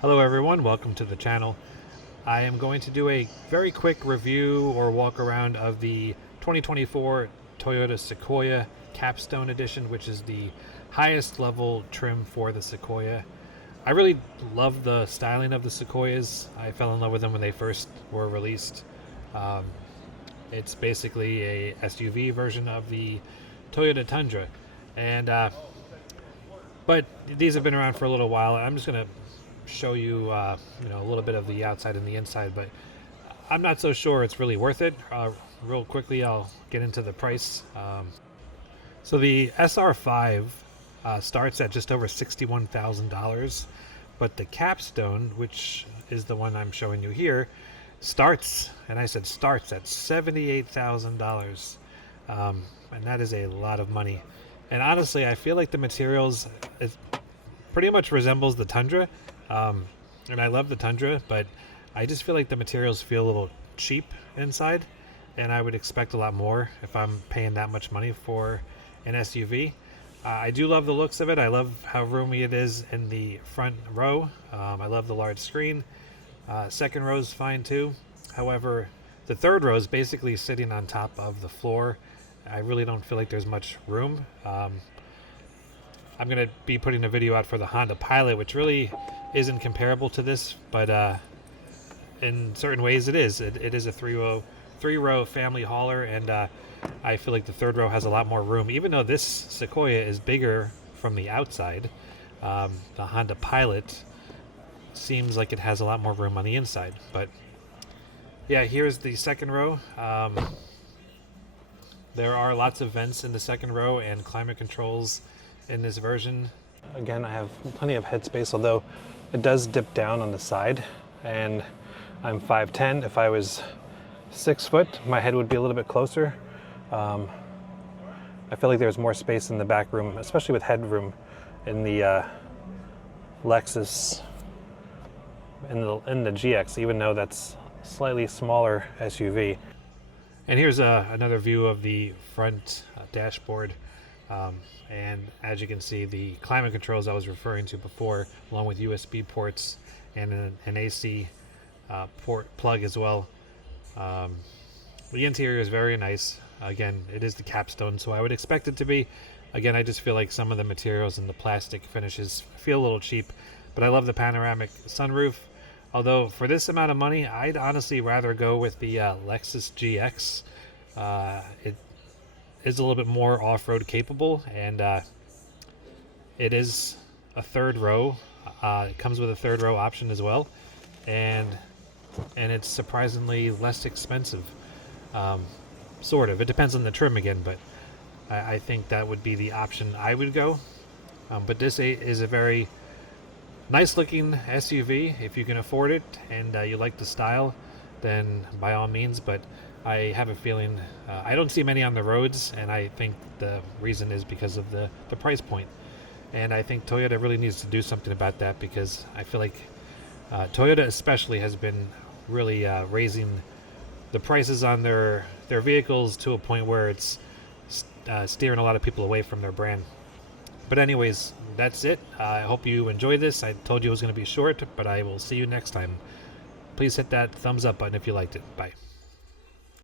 Hello everyone, welcome to the channel. I am going to do a very quick review or walk around of the 2024 Toyota Sequoia Capstone Edition, which is the highest level trim for the Sequoia. I really love the styling of the Sequoias. I fell in love with them when they first were released. Um, it's basically a SUV version of the Toyota Tundra, and but these have been around for a little while. I'm just going to show you, a little bit of the outside and the inside, but I'm not so sure it's really worth it. Real quickly, I'll get into the price. So the SR5 starts at just over $61,000, but the Capstone, which is the one I'm showing you here, starts, and I said starts, at $78,000, and that is a lot of money. And honestly, I feel like the materials, it pretty much resembles the Tundra. And I love the Tundra, but I just feel like the materials feel a little cheap inside, and I would expect a lot more if I'm paying that much money for an SUV. I do love the looks of it. I love how roomy it is in the front row. I love the large screen. Second row is fine too. However, the third row is basically sitting on top of the floor. I really don't feel like there's much room. I'm going to be putting a video out for the Honda Pilot, which really isn't comparable to this, but in certain ways it is. It is a three-row family hauler, and I feel like the third row has a lot more room. Even though this Sequoia is bigger from the outside, the Honda Pilot seems like it has a lot more room on the inside. But yeah, here's the second row. There are lots of vents in the second row and climate controls in this version. Again, I have plenty of headspace, although it does dip down on the side, and I'm 5'10". If I was 6 foot, my head would be a little bit closer. I feel like there's more space in the back room, especially with headroom in the Lexus, in the GX, even though that's a slightly smaller SUV. And here's another view of the front dashboard. And as you can see, the climate controls I was referring to before, along with USB ports and an AC port plug as well. The interior is very nice. Again, it is the Capstone, so I would expect it to be. Again, I just feel like some of the materials and the plastic finishes feel a little cheap, but I love the panoramic sunroof. Although for this amount of money, I'd honestly rather go with the Lexus GX. It is a little bit more off-road capable, and it is a third row. It comes with a third row option as well, and it's surprisingly less expensive. Sort of. It depends on the trim again, but I think that would be the option I would go. But this is a very nice looking SUV. If you can afford it and you like the style, then by all means, but I have a feeling I don't see many on the roads, and I think the reason is because of the price point. And I think Toyota really needs to do something about that, because I feel like Toyota especially has been really raising the prices on their vehicles to a point where it's steering a lot of people away from their brand. But anyways, that's it. I hope you enjoyed this. I told you it was going to be short, but I will see you next time. Please hit that thumbs up button if you liked it. Bye.